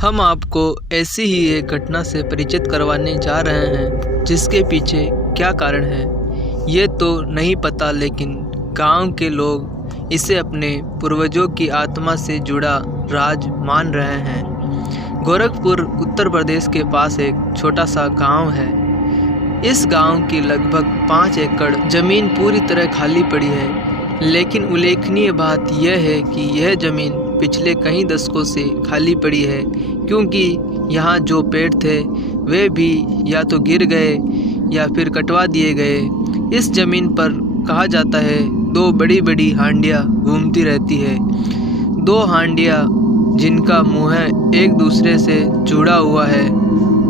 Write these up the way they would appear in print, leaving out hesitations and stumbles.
हम आपको ऐसी ही एक घटना से परिचित करवाने जा रहे हैं जिसके पीछे क्या कारण है ये तो नहीं पता, लेकिन गांव के लोग इसे अपने पूर्वजों की आत्मा से जुड़ा राज मान रहे हैं। गोरखपुर उत्तर प्रदेश के पास एक छोटा सा गांव है। इस गांव की लगभग 5 एकड़ ज़मीन पूरी तरह खाली पड़ी है, लेकिन उल्लेखनीय बात यह है कि यह ज़मीन पिछले कई दशकों से खाली पड़ी है, क्योंकि यहाँ जो पेड़ थे वे भी या तो गिर गए या फिर कटवा दिए गए। इस ज़मीन पर कहा जाता है 2 बड़ी बड़ी हांडियाँ घूमती रहती है। 2 हांडियाँ जिनका मुँह एक दूसरे से जुड़ा हुआ है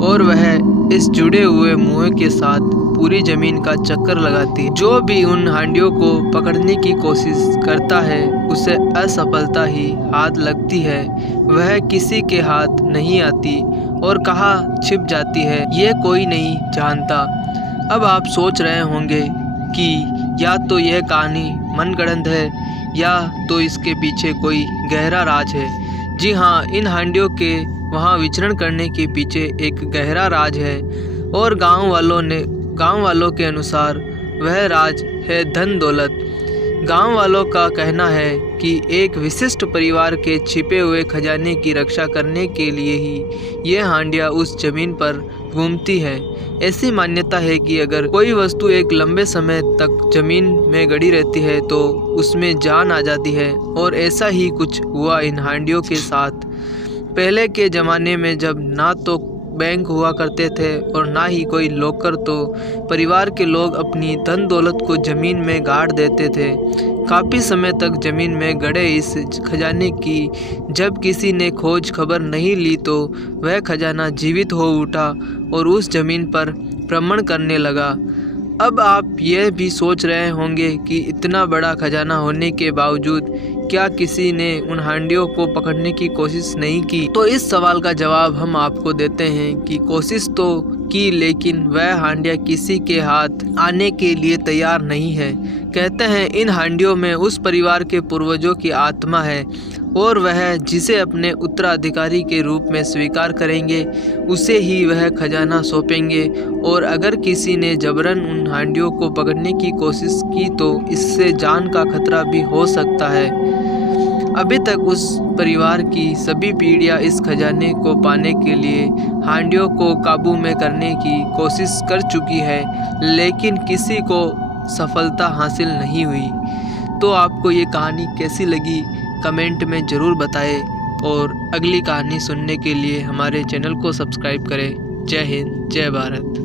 और वह इस जुड़े हुए मुँह के साथ पूरी ज़मीन का चक्कर लगाती है। जो भी उन हांडियों को पकड़ने की कोशिश करता है उसे असफलता ही हाथ लगती है। वह किसी के हाथ नहीं आती और कहाँ छिप जाती है ये कोई नहीं जानता। अब आप सोच रहे होंगे कि या तो यह कहानी मनगढ़ंत है या तो इसके पीछे कोई गहरा राज है। जी हाँ, इन हांडियों के वहाँ विचरण करने के पीछे एक गहरा राज है और गांव वालों के अनुसार वह राज है धन दौलत। गांव वालों का कहना है कि एक विशिष्ट परिवार के छिपे हुए खजाने की रक्षा करने के लिए ही ये हांडियाँ उस जमीन पर घूमती है। ऐसी मान्यता है कि अगर कोई वस्तु एक लंबे समय तक जमीन में गड़ी रहती है तो उसमें जान आ जाती है, और ऐसा ही कुछ हुआ इन हांडियों के साथ। पहले के ज़माने में जब ना तो बैंक हुआ करते थे और ना ही कोई लॉकर, तो परिवार के लोग अपनी धन दौलत को ज़मीन में गाड़ देते थे। काफ़ी समय तक ज़मीन में गड़े इस खजाने की जब किसी ने खोज खबर नहीं ली तो वह खजाना जीवित हो उठा और उस ज़मीन पर भ्रमण करने लगा। अब आप यह भी सोच रहे होंगे कि इतना बड़ा खजाना होने के बावजूद क्या किसी ने उन हांडियों को पकड़ने की कोशिश नहीं की? तो इस सवाल का जवाब हम आपको देते हैं कि कोशिश तो की, लेकिन वह हांडियाँ किसी के हाथ आने के लिए तैयार नहीं है। कहते हैं इन हांडियों में उस परिवार के पूर्वजों की आत्मा है और वह जिसे अपने उत्तराधिकारी के रूप में स्वीकार करेंगे उसे ही वह खजाना सौंपेंगे, और अगर किसी ने जबरन उन हांडियों को पकड़ने की कोशिश की तो इससे जान का खतरा भी हो सकता है। अभी तक उस परिवार की सभी पीढ़ियां इस खजाने को पाने के लिए हांडियों को काबू में करने की कोशिश कर चुकी है, लेकिन किसी को सफलता हासिल नहीं हुई। तो आपको ये कहानी कैसी लगी कमेंट में ज़रूर बताएं, और अगली कहानी सुनने के लिए हमारे चैनल को सब्सक्राइब करें। जय हिंद, जय भारत।